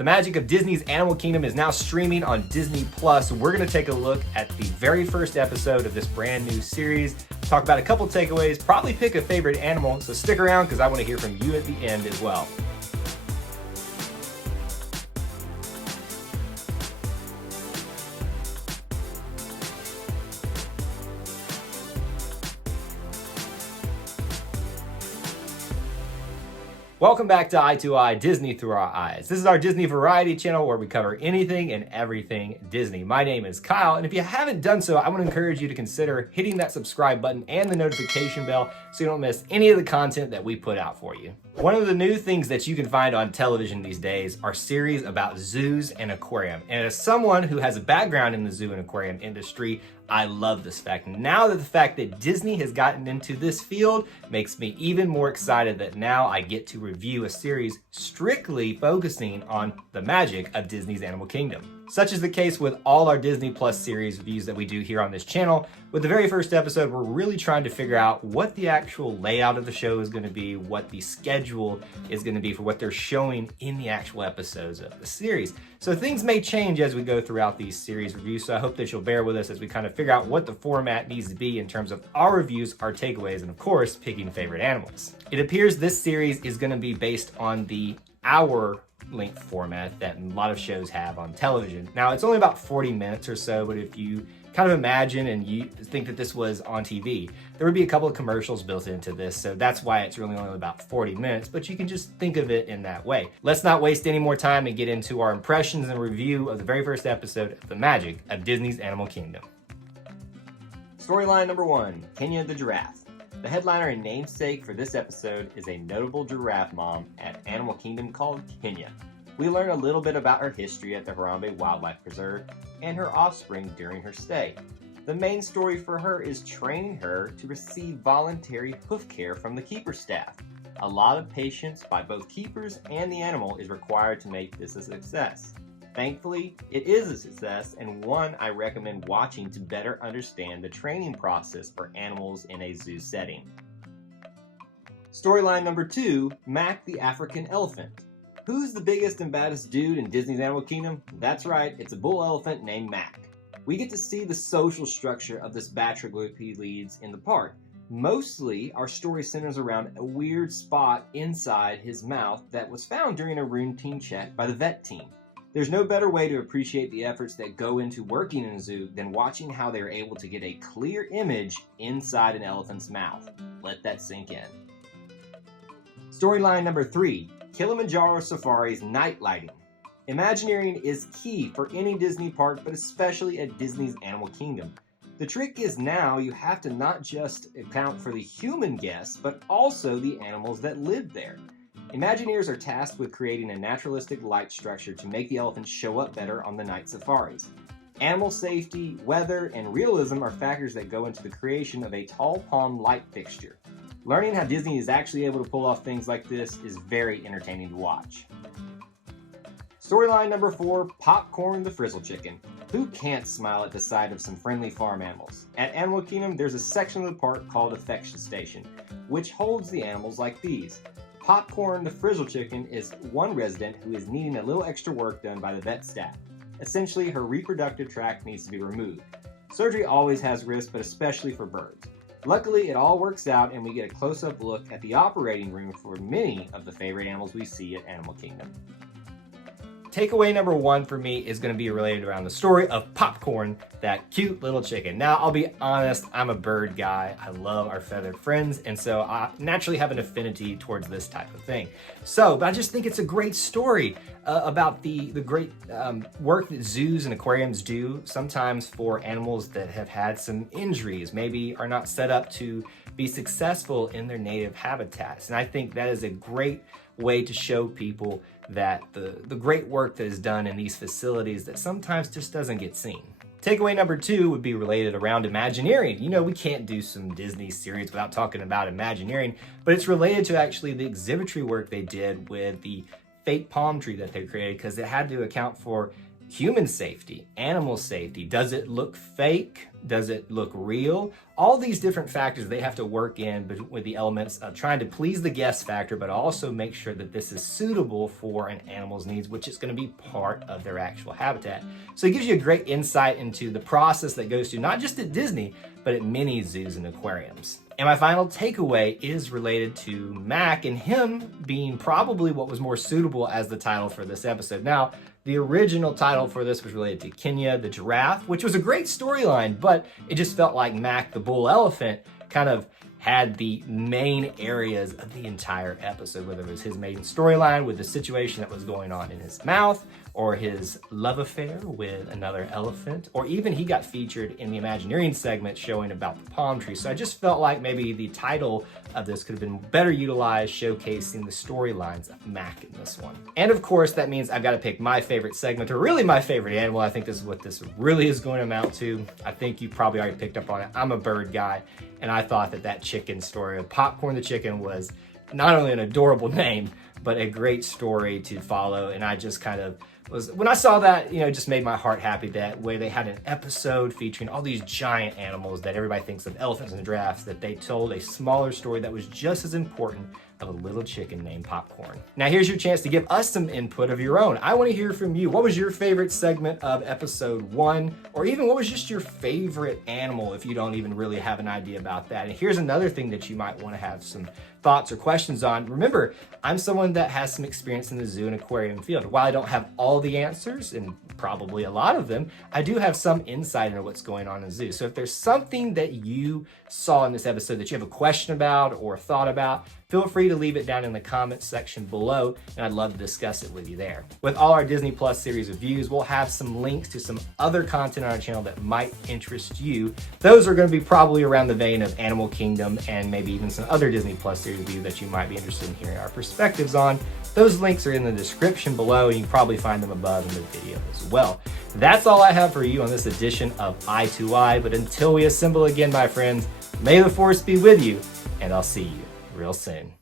The magic of Disney's Animal Kingdom is now streaming on Disney+. We're going to take a look at the very first episode of this brand new series, talk about a couple takeaways, probably pick a favorite animal, so stick around because I want to hear from you at the end as well. Welcome back to Eye to Eye, Disney Through Our Eyes. This is our Disney variety channel where we cover anything and everything Disney. My name is Kyle, and if you haven't done so, I want to encourage you to consider hitting that subscribe button and the notification bell so you don't miss any of the content that we put out for you. One of the new things that you can find on television these days are series about zoos and aquarium. And as someone who has a background in the zoo and aquarium industry, I love this fact. Now that the fact that Disney has gotten into this field makes me even more excited that now I get to review a series strictly focusing on the magic of Disney's Animal Kingdom. Such is the case with all our Disney Plus series reviews that we do here on this channel. With the very first episode, we're really trying to figure out what the actual layout of the show is going to be, what the schedule is going to be for what they're showing in the actual episodes of the series. So things may change as we go throughout these series reviews, so I hope that you'll bear with us as we kind of figure out what the format needs to be in terms of our reviews, our takeaways, and of course, picking favorite animals. It appears this series is going to be based on the hour-length format that a lot of shows have on television. Now, it's only about 40 minutes or so, but if you kind of imagine and you think that this was on TV, there would be a couple of commercials built into this, so that's why it's really only about 40 minutes, but you can just think of it in that way. Let's not waste any more time and get into our impressions and review of the very first episode of the magic of Disney's Animal Kingdom. Storyline number 1, Kenya the Giraffe. The headliner and namesake for this episode is a notable giraffe mom at Animal Kingdom called Kenya. We learn a little bit about her history at the Harambe Wildlife Preserve and her offspring during her stay. The main story for her is training her to receive voluntary hoof care from the keeper staff. A lot of patience by both keepers and the animal is required to make this a success. Thankfully, it is a success and one I recommend watching to better understand the training process for animals in a zoo setting. Storyline number 2, Mac the African Elephant. Who's the biggest and baddest dude in Disney's Animal Kingdom? That's right, it's a bull elephant named Mac. We get to see the social structure of this bachelor group he leads in the park. Mostly, our story centers around a weird spot inside his mouth that was found during a routine check by the vet team. There's no better way to appreciate the efforts that go into working in a zoo than watching how they are able to get a clear image inside an elephant's mouth. Let that sink in. Storyline number 3, Kilimanjaro Safari's night lighting. Imagineering is key for any Disney park, but especially at Disney's Animal Kingdom. The trick is now you have to not just account for the human guests, but also the animals that live there. Imagineers are tasked with creating a naturalistic light structure to make the elephants show up better on the night safaris. Animal safety, weather, and realism are factors that go into the creation of a tall palm light fixture. Learning how Disney is actually able to pull off things like this is very entertaining to watch. Storyline number 4, Popcorn the Frizzle Chicken. Who can't smile at the sight of some friendly farm animals? At Animal Kingdom, there's a section of the park called Affection Station, which holds the animals like these. Popcorn the Frizzle Chicken is one resident who is needing a little extra work done by the vet staff. Essentially, her reproductive tract needs to be removed. Surgery always has risk, but especially for birds. Luckily, it all works out and we get a close-up look at the operating room for many of the favorite animals we see at Animal Kingdom. Takeaway number 1 for me is going to be related around the story of Popcorn, that cute little chicken. Now, I'll be honest, I'm a bird guy. I love our feathered friends, and so I naturally have an affinity towards this type of thing. But I just think it's a great story about the great work that zoos and aquariums do, sometimes for animals that have had some injuries, maybe are not set up to be successful in their native habitats. And I think that is a great way to show people that the great work that is done in these facilities that sometimes just doesn't get seen. Takeaway number 2 would be related around Imagineering. You know, we can't do some Disney series without talking about Imagineering, but it's related to actually the exhibitry work they did with the fake palm tree that they created, because it had to account for human safety, animal safety. Does it look fake? Does it look real? All these different factors they have to work in with the elements of trying to please the guest factor, but also make sure that this is suitable for an animal's needs, which is going to be part of their actual habitat. So it gives you a great insight into the process that goes through, not just at Disney, but at many zoos and aquariums. And my final takeaway is related to Mac and him being probably what was more suitable as the title for this episode. Now, the original title for this was related to Kenya, the giraffe, which was a great storyline, but it just felt like Mac, the bull elephant, kind of had the main areas of the entire episode, whether it was his main storyline with the situation that was going on in his mouth, or his love affair with another elephant, or even he got featured in the Imagineering segment showing about the palm tree. So I just felt like maybe the title of this could have been better utilized, showcasing the storylines of Mac in this one. And of course, that means I've got to pick my favorite segment, or really my favorite animal. I think this is what this really is going to amount to. I think you probably already picked up on it. I'm a bird guy, and I thought that chicken story of Popcorn the Chicken was not only an adorable name, but a great story to follow. And I just kind of when I saw that, it just made my heart happy that way they had an episode featuring all these giant animals that everybody thinks of, elephants and giraffes, that they told a smaller story that was just as important of a little chicken named Popcorn. Now here's your chance to give us some input of your own. I want to hear from you. What was your favorite segment of episode 1? Or even what was just your favorite animal if you don't even really have an idea about that? And here's another thing that you might want to have some thoughts or questions on. Remember, I'm someone that has some experience in the zoo and aquarium field. While I don't have all the answers, and probably a lot of them, I do have some insight into what's going on in the zoo. So if there's something that you saw in this episode that you have a question about or thought about, feel free to leave it down in the comments section below, and I'd love to discuss it with you there. With all our Disney Plus series reviews, we'll have some links to some other content on our channel that might interest you. Those are going to be probably around the vein of Animal Kingdom and maybe even some other Disney Plus series review that you might be interested in hearing our perspectives on. Those links are in the description below, and you can probably find them above in the video as well. That's all I have for you on this edition of Eye to Eye, but until we assemble again, my friends, may the force be with you, and I'll see you real soon.